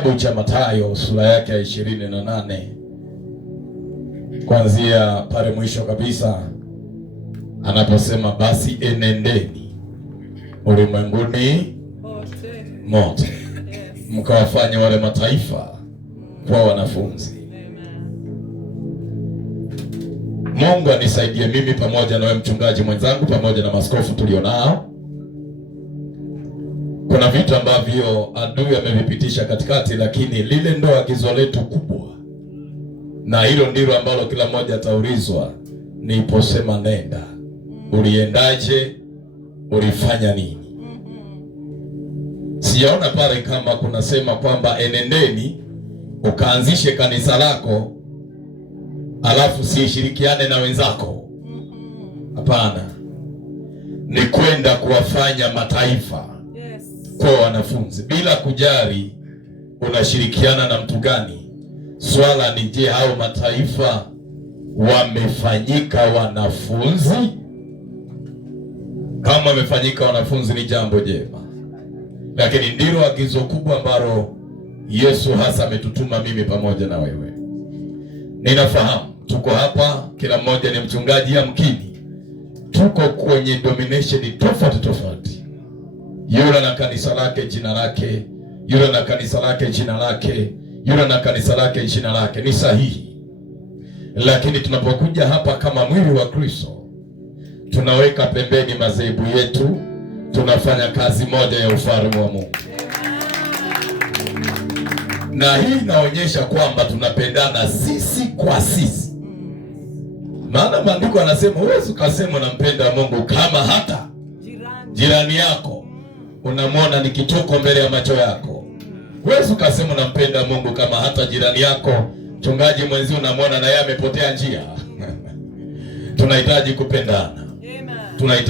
Kitabu cha Mathayo sura yake ya 28 kuanzia pale mwisho kabisa anaposema basi enendeni ulimwenguni mote mkawafanye wale mataifa kwa wanafunzi. Mungu anisaidie mimi pamoja na wewe mchungaji mwenzangu pamoja na maskofu tulionao. Kuna vitu ambavyo adui amevipitisha katikati, lakini lile ndo agizo letu kubwa, na hilo ndilo ambalo kila mmoja ataulizwa. Niliposema nenda, uliendaje? Ulifanya nini? Sijaona pale kama kunasema kwamba enendeni ukaanzishe kanisa lako alafu sishirikiane na wenzako. Hapana, ni kwenda kuwafanya mataifa kwa wanafunzi, bila kujali unashirikiana na mtu gani. Swala ni je, hao mataifa wamefanyika wanafunzi? Kama wamefanyika wanafunzi ni jambo jema, lakini ndilo agizo kubwa ambalo Yesu hasa ametutuma mimi pamoja na wewe. Ninafahamu tuko hapa, kila mmoja ni mchungaji yamkini, tuko kwenye domination tofauti. Yule na kanisa lake jina lake, yule na kanisa lake jina lake, yule na kanisa lake jina lake. Ni sahihi, lakini tunapokuja hapa kama mwili wa Kristo, tunaweka pembeni madhehebu yetu, tunafanya kazi moja ya ufalme wa Mungu. Na hii inaonyesha kwamba tunapendana sisi kwa sisi. Maana maandiko yanasema huwezi ukasema unampenda Mungu kama hata jirani yako unamwona ni kituko mbele ya macho yako. Huwezi ukasema unampenda Mungu kama hata jirani yako mchungaji mwenzi unamwona na yeye amepotea njia. Tunahitaji kupendana. Tunahitaji